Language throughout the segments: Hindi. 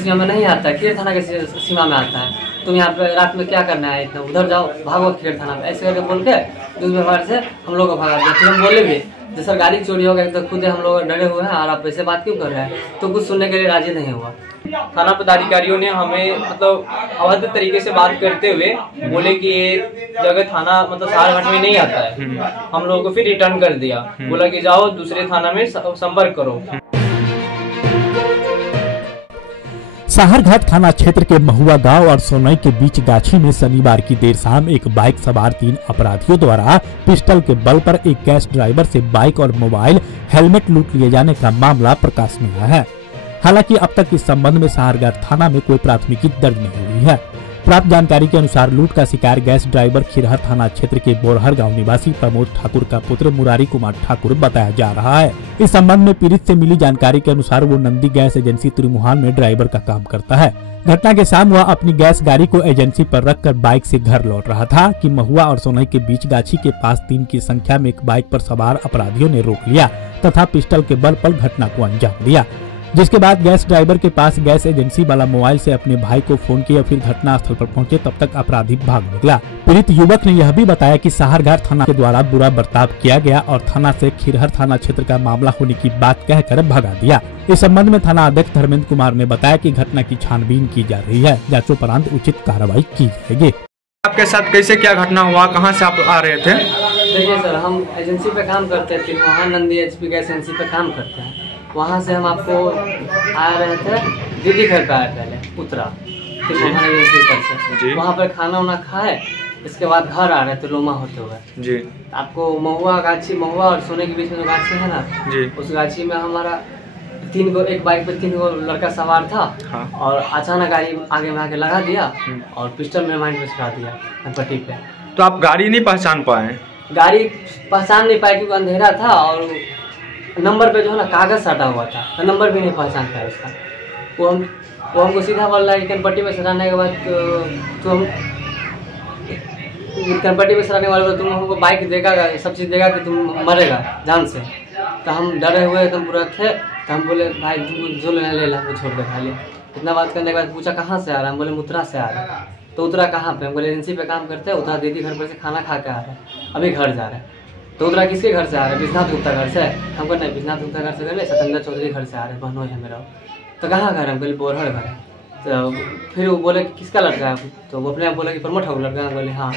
सीमा में नहीं आता है, खीर थाना के सीमा में आता है। तुम यहाँ पे रात में क्या करना है, इतना उधर जाओ, भागो खीर थाना में, ऐसे करके बोल के दुष्व्यवहार से हम लोग को भगा दिया। फिर हम बोले भी जो सर गाड़ी चोरी हो गई तो खुद हम लोग डरे हुए हैं और आप ऐसे बात क्यों कर रहे हैं, तो कुछ सुनने के लिए राजी नहीं हुआ। थाना पदाधिकारियों ने हमें मतलब अवैध तरीके से बात करते हुए बोले कि ये जगह थाना मतलब सहारघाट में नहीं आता है। हम लोगों को फिर रिटर्न कर दिया, बोला कि जाओ दूसरे थाना में संपर्क करो। सहारघाट थाना क्षेत्र के महुआ गांव और सोनई के बीच गाछी में शनिवार की देर शाम एक बाइक सवार 3 अपराधियों द्वारा पिस्टल के बल पर एक गैस ड्राइवर से बाइक और मोबाइल हेलमेट लूट लिए जाने का मामला प्रकाश में आया है। हालांकि अब तक इस संबंध में सहारघाट थाना में कोई प्राथमिकी दर्ज नहीं हुई है। प्राप्त जानकारी के अनुसार लूट का शिकार गैस ड्राइवर खिरहर थाना क्षेत्र के बोरहर गांव निवासी प्रमोद ठाकुर का पुत्र मुरारी कुमार ठाकुर बताया जा रहा है। इस संबंध में पीड़ित से मिली जानकारी के अनुसार वो नंदी गैस एजेंसी त्रिमुहान में ड्राइवर का काम करता है। घटना के शाम वह अपनी गैस गाड़ी को एजेंसी पर रखकर बाइक से घर लौट रहा था कि महुआ और सोनई के बीच गाछी के पास 3 की संख्या में एक बाइक पर सवार अपराधियों ने रोक लिया तथा पिस्टल के बल पर घटना को अंजाम दिया। जिसके बाद गैस ड्राइवर के पास गैस एजेंसी वाला मोबाइल से अपने भाई को फोन किया, फिर घटना स्थल पर पहुंचे, तब तक अपराधी भाग निकला। पीड़ित युवक ने यह भी बताया कि सहारघाट थाना के द्वारा बुरा बर्ताव किया गया और थाना से खिरहर थाना क्षेत्र का मामला होने की बात कहकर भगा दिया। इस संबंध में थाना अध्यक्ष धर्मेंद्र कुमार ने बताया कि घटना की छानबीन की जा रही है, जांचोपरांत उचित कार्रवाई की जाएगी। आपके साथ कैसे क्या घटना हुआ, कहाँ से आप आ रहे थे? देखिए सर, हम एजेंसी पे काम करते हैं, Trimuhan Nandi HP gas agency पे काम करते हैं। वहाँ से हम आपको आ रहे थे, दीदी घर पे आए, पहले उतरा त्रिमुहान एजेंसी पर से, वहाँ पर खाना वाना खाए, इसके बाद घर आ रहे थे लोमा होते हुए जी। आपको महुआ और सोने के बीच में जो गाछी है ना जी, उस गाछी में हमारा एक बाइक पे 3 लड़का सवार था। हाँ। और अचानक गाड़ी आगे में आके लगा दिया और पिस्टल मेरे माइंड में चढ़ा दिया पट्टी पे। तो आप गाड़ी नहीं पहचान पाए? गाड़ी पहचान नहीं पाए क्योंकि अंधेरा था और नंबर पे जो है ना कागज सटा हुआ था, तो नंबर भी नहीं पहचान पाया उसका। वो हमको सीधा बोल रहा है कि कनपट्टी में सटाने के बाद तो हम कनपट्टी में सटाने वाले तुम हमको बाइक देगा, सब चीज़ देगा कि तुम मरेगा जान से। तो हम डरे हुए एकदम पूरा थे, तो हम बोले भाई तुमको जो लेना ले ला, हमको छोड़ के खा लिया। इतना बात करने के बाद पूछा कहाँ से आ रहा है, हम बोले मुतरा से आ रहा है। तो उतरा कहाँ पे, हम बोले एजेंसी पे काम करते हैं, उतरा दीदी घर पर से खाना खा के आ रहा है, अभी घर जा रहा है। तो उतरा किसके घर से आ रहा है, विश्वनाथ गुप्ता घर से। हमको नहीं, विश्वनाथ गुप्ता घर से कर ले, सतेंद्र चौधरी घर से आ रहे हैं, बहनों है मेरा। तो कहाँ घर है, हम बोले बोरहर घर है। तो फिर वो बोले किसका लड़का है, तो वो अपने आप बोला कि प्रमोद ठाकुर लड़का। हम बोले हाँ।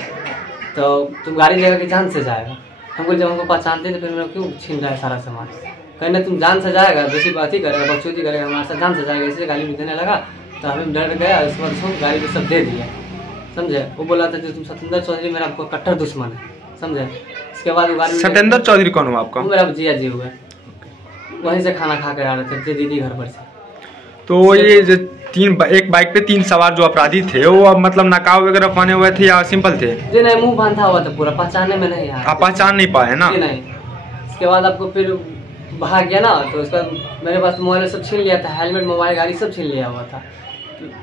तो तुम गाड़ी लेगा कि जान से जाएगा। हम बोले जब हमको पहचानते तो फिर मेरा क्यों छीन रहा है सारा सामान। कहने तुम जान से जाएगा, बेसी बात ही करेगा, बकचोदी करेगा हमारे साथ, जान से जाएगा, इसलिए गाड़ी में देने लगा। तो हमें डर गया, उसके बाद उसको गाड़ी में सब दे दिया, समझे। वो बोला था कि तुम सतेंद्र चौधरी मेरा आपको कट्टर दुश्मन है, समझे। इसके बाद वो गाड़ी सतेंद्र चौधरी कौन हुआ आपका? मेरा जिया जी हुआ, वहीं से खाना खा कर आ रहे थे दीदी घर पर से। तो ये जो एक बाइक पे 3 सवार जो अपराधी थे वो अब मतलब नकाब वगैरह पहने हुए थे या सिंपल थे? जी नहीं, मुंह बांधा हुआ था पूरा, पहचानने में नहीं आया। आप पहचान नहीं पाए ना? नहीं। इसके बाद आपको फिर भाग गया ना, तो उसका मेरे पास मोबाइल सब छीन लिया था, हेलमेट मोबाइल गाड़ी सब छीन लिया हुआ था।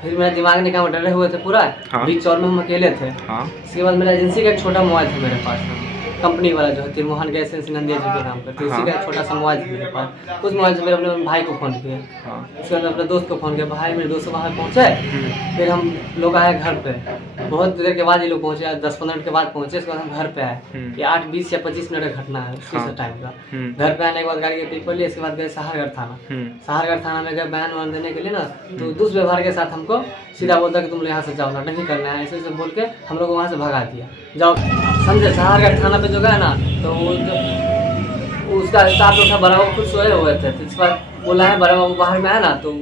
फिर मेरा दिमाग ने कहा, डरे हुए थे पूरा। हाँ। बीच चौर में हम अकेले थे। हाँ। इसके बाद मेरा एजेंसी का एक छोटा मोबाइल था मेरे पास, कंपनी वाला जो है Trimuhan gas agency Nandi agency पे काम करते, उसी का छोटा सा मोबाइल था मेरे पास। उस मोबाइल से मेरे अपने भाई को फ़ोन किया, उसके बाद अपने दोस्त को फ़ोन किया, भाई मेरे दोस्त वहाँ पहुँचे। फिर हम लोग आए घर पे, बहुत देर के बाद ये लोग पहुँचे, 10-15 मिनट के बाद पहुँचे। उसके बाद हम घर पे आए कि 8-20 या 25 मिनट का घटना है उसी टाइम का। घर पे आने के बाद गाड़ी के पेपर लिए, इसके बाद गए सहारगढ़ थाना। सहारगढ़ थाना में गए बयान वान देने के लिए ना, तो दुष्व्यवहार के साथ हमको सीधा बोलता कि तुम यहाँ से जाओ ना, नहीं करना है, ऐसे बोल के हम लोग वहाँ से भगा दिया। जाओ, समझे। सहारगढ़ थाना पे जो गया ना, तो उसका स्टाफ लोग था बड़ा, वो खुद सोए हुए थे। तो इस बार बोला है बड़ा, वो बाहर में आया ना, तो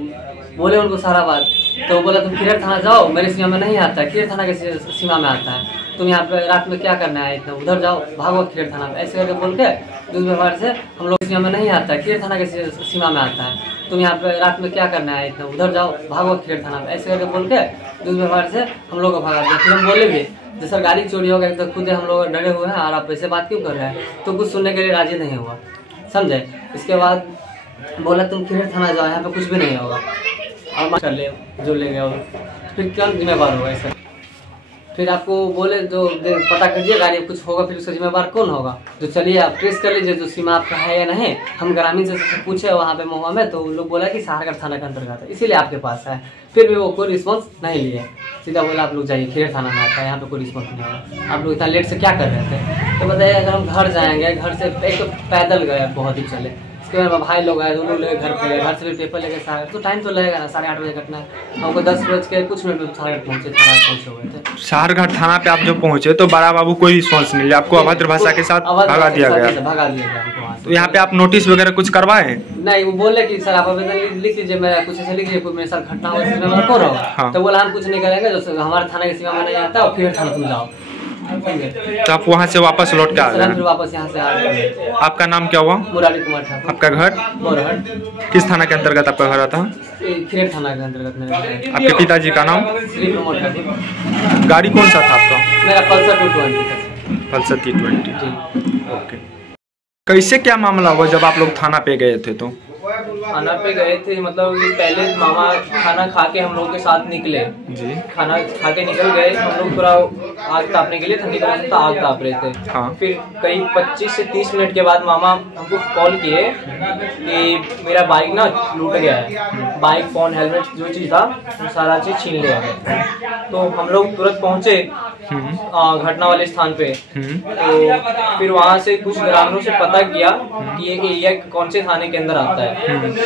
बोले उनको सारा बात। तो बोला तुम खिरहर थाना जाओ, मेरे सीमा में नहीं आता है, खिरहर थाना के सीमा में आता है। तुम यहाँ पे रात में क्या करना है, इतना उधर जाओ, भागो खिरहर थाना में, ऐसे करके बोल के दुष्व्यवहार से हम लोग सीमा में नहीं आता है, खिरहर थाना के सीमा में आता है। तुम यहाँ पे रात में क्या करना है, इतना उधर जाओ, भागो खिरहर थाना में, ऐसे करके बोल के दुष्व्यवहार से हम लोग को भगा दिया। फिर हम बोले भी जो सर गाड़ी चोरी हो गई तो खुद हम लोग डरे हुए हैं और आप ऐसे बात क्यों कर रहे हैं, तो कुछ सुनने के लिए राजी नहीं हुआ, समझे। इसके बाद बोला तुम खिरहर थाना जाओ, यहाँ पे कुछ भी नहीं होगा और कर ले जो ले गया, फिर क्या जिम्मेवार होगा ऐसा। फिर आपको बोले जो पता करिए गाड़ी कुछ होगा फिर उसका जिम्मेवार कौन होगा। जो चलिए आप ट्रेस कर लीजिए जो सीमा आपका है या नहीं। हम ग्रामीण से पूछे वहाँ पे महुआ में, तो लोग बोला कि साहरगढ़ थाना के अंतर्गत है, इसीलिए आपके पास है। फिर भी वो कोई रिस्पॉन्स नहीं लिए, सीधा बोला आप लोग जाइए खीर थाना में आता है, यहाँ पे कोई रिस्पॉन्स नहीं होगा। आप लोग इतना लेट से क्या कर रहे थे? तो बताइए अगर हम घर जाएंगे, घर से एक तो पैदल गए बहुत ही चले, इसके बाद भाई लोग आए, दोनों लोग घर पे, घर से भी पेपर लेके साहरगढ़, तो टाइम तो लगेगा ना, 8:30 बजे कटना है। हमको 10 बज के कुछ मिनट में साहरगढ़ पहुँचे हुए थे। साहरगढ़ थाना पे आप जब पहुंचे तो बड़ा बाबू कोई रिस्पॉन्स नहीं लिया, आपको अभद्र भाषा के साथ भगा दिया गया। हमको वहाँ से। तो यहाँ पे आप नोटिस वगैरह कुछ करवाए? नहीं, वो बोले कि सर आप आवेदन लिख लीजिए, मेरा कुछ ऐसे लिख लीजिए, मेरे साथ घटना हो कौन होगा। तो बोला हम कुछ नहीं करेंगे, जो हमारे थाना की सीमा में नहीं आता और फिर थाना तुम जाओ। तो आप वहाँ से वापस लौट के आ गए? फिर वापस यहाँ से आ गए। आपका नाम क्या हुआ? मुरारी कुमार ठाकुर। आपका घर? मोरहट। किस थाना के अंतर्गत आपका घर आता? खीर थाना के अंतर्गत मेरा। आपके पिताजी का नाम? श्री प्रमोद ठाकुर। गाड़ी कौन सा था आपका? मेरा पल्सर 220 पल्सर 220। ओके, कैसे क्या मामला हुआ जब आप लोग थाना पे गए थे? तो खाना पे गए थे, मतलब पहले मामा खाना खा के हम लोग के साथ निकले जी। खाना खा के निकल गए हम लोग, थोड़ा आग तापने के लिए, ठंडी का मौसम था, आग ताप रहे थे। हाँ। फिर करीब 25 से 30 मिनट के बाद मामा हमको कॉल किए कि मेरा बाइक ना लूट गया है, बाइक, फोन, हेलमेट जो चीज़ था वो सारा चीज़ छीन लिया है। तो हम लोग तुरंत पहुँचे घटना वाले स्थान पे। तो फिर वहाँ से कुछ ग्रामीणों से पता किया कि ये एरिया कौन से थाने के अंदर आता है।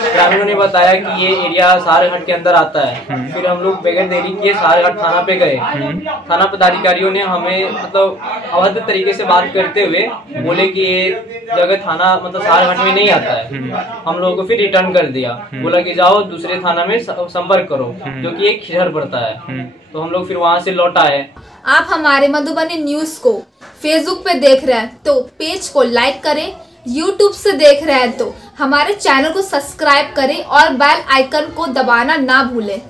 ग्रामीणों ने बताया कि ये एरिया साहरगढ़ के अंदर आता है। फिर हम लोग बगैर देरी किए साहरगढ़ थाना पे गए। थाना पदाधिकारियों ने हमें मतलब अभद्र तरीके से बात करते हुए बोले कि ये जगह थाना मतलब साहरगढ़ में नहीं आता है। हम लोगों को फिर रिटर्न कर दिया, बोला कि जाओ दूसरे थाना में संपर्क करो, जो कि एक खिरहर पड़ता है। तो हम लोग फिर वहाँ से लौट आए। आप हमारे मधुबनी न्यूज को फेसबुक पे देख रहे हैं तो पेज को लाइक करें, यूट्यूब से देख रहे हैं तो हमारे चैनल को सब्सक्राइब करें और बेल आइकन को दबाना ना भूलें।